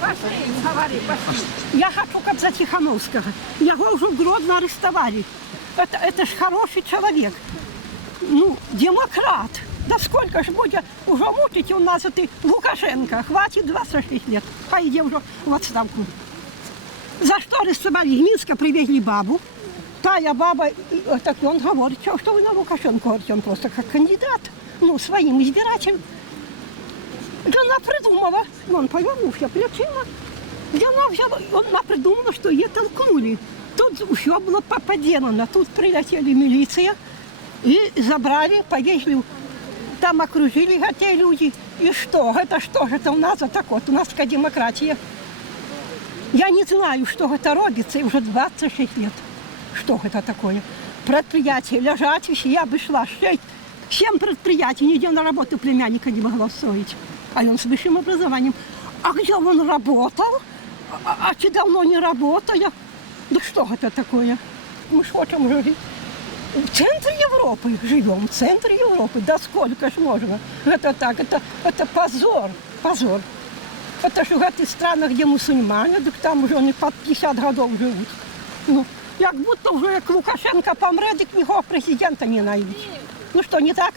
Пошли, говори, пошли. Я хочу, как за Тихановского. Его уже в Гродно арестовали. Это ж хороший человек. Ну, демократ. Да сколько ж будет уже мучить у нас это Лукашенко. Хватит 26 лет. Хай иди уже в отставку. За что арестовали? Из Минска привезли бабу. Тая баба, так он говорит, что вы на Лукашенко говорите, он просто как кандидат, ну, своим избирателям. Она придумала, он повернулся плечима, она взяла, она придумала, что ее толкнули. Тут все было поделано, тут прилетели милиция и забрали, повезли, там окружили эти люди. И что же это у нас вот так вот, у нас такая демократия. Я не знаю, что это робится, и уже 26 лет. Что это такое? Предприятия лежат, я бы шла 7 предприятий, нигде на работу племянника не могла устроить. А он с высшим образованием. А где он работал? А че давно не работая? Да что это такое? Мы ж хотим жить. В центре Европы живем, в центре Европы. Да сколько ж можно? Это так, это позор, позор. Это ж в этих странах, где мусульмане, так там уже они под 50 годов живут. Ну, як будто вже як Лукашенко помре, так ніякого президента не знайдуть. Ну що, не так?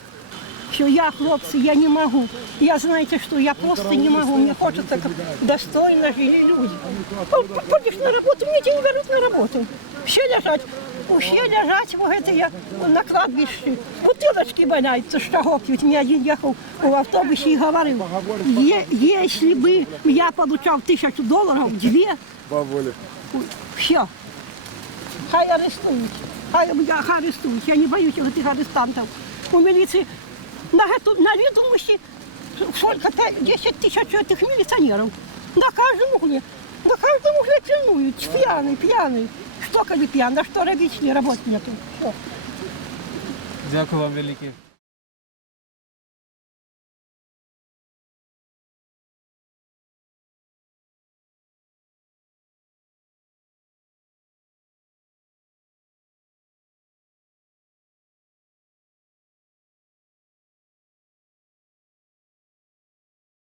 Що я, хлопці, я не можу. Я, знаєте, що я просто не можу. Мне хочется, как достойно жили люди. Пойдешь на работу, мне тебя не берут на работу. Все лежать в этой, на кладбище. Бутылочки валяются, что пьют. Мне один ехал в автобусе и говорил, если бы я получал $1000, 2, все. Хай арестують, хай арестують. Я не боюсь этих арестантов. У милиции на видимости сколько 10 тысяч этих милиционеров. На каждом угле пьянуют, пьяный. Что коли пьяный, а что робить, не работать нету. Дякую вам велике.